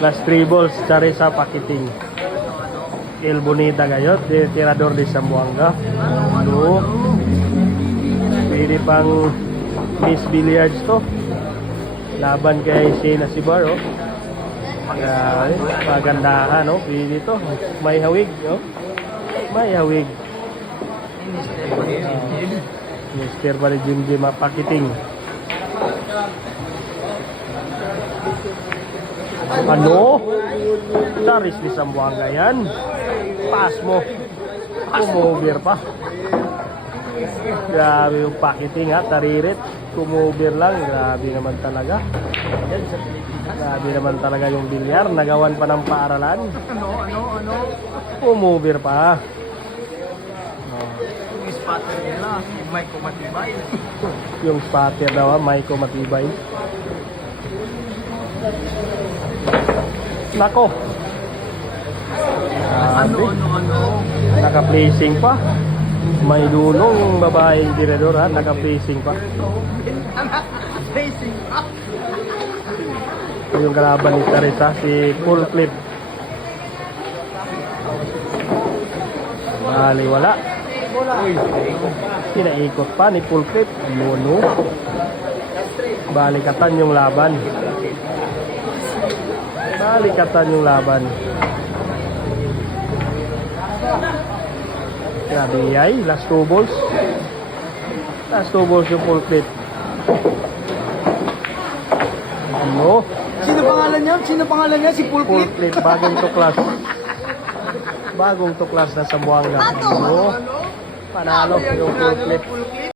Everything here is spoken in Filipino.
Las Tribbles, Charissa Pakiting. El Bonita ngayon, Tirador de Zamboanga. Ano? Pwede pang Miss Billiards to. Laban kay Shayna Sibar, oh. Magandahan, no? Pwede to. May hawig, no? May hawig. Mister pa rin Jim Jim Pakiting. Ano? Charis di Zamboanga yan. Pass mo. Kumover pa. Grabe yung Pakiting, ha. Taririt. Kumover lang. Grabe naman talaga. Grabe naman talaga yung bilyar. Nagawan pa ng paaralan. Kumover pa. Yung spotter nila, Maiko Matibay. Yung spotter daw, Maiko Matibay. Nako. Ano? Naka-placing pa. May dulong babaeng tirador, ha. Naka-placing pa. Racing up. Yung kalaban ni Charissa, si Full Clip. Bali, wala. Pinaikot pa ni Full Clip. Mono. Balikatan yung laban. Balikatan yung laban. Grabe ay, last two balls. Last two balls yung Full Clip. Ano? Sino pangalan niya? Sino pangalan niya? Si Full Full Clip? Clip, bagong tuklas. Bagong tuklas na Zamboanga. Ano? Panalo yung Full Clip.